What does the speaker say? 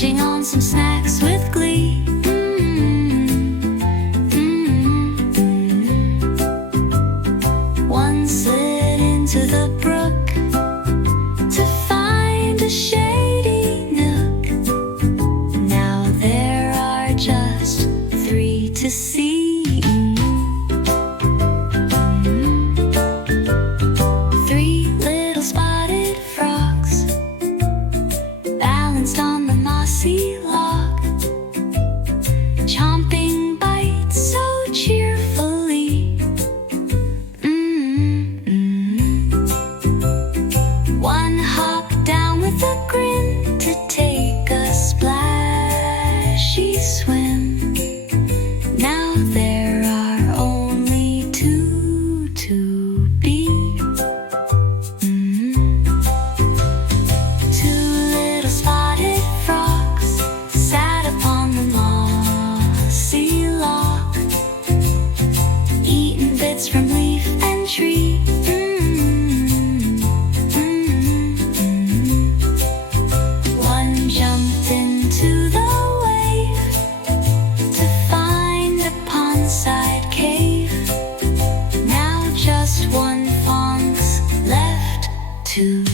munching on some snacks with glee. One slid into the brook to find a shady nook. Now there are just 3 to see. 3 little spotted frogs balanced on the mossy log, chomping bites so cheerfully. One hopped down with a grin to take a splashy swim. Now there are only 2 to be. 2 little spotted frogs sat upon the mossy log, eating bits from leaf and tree. One jumped into the wave to find a pondside cave. Now just one fawn's left to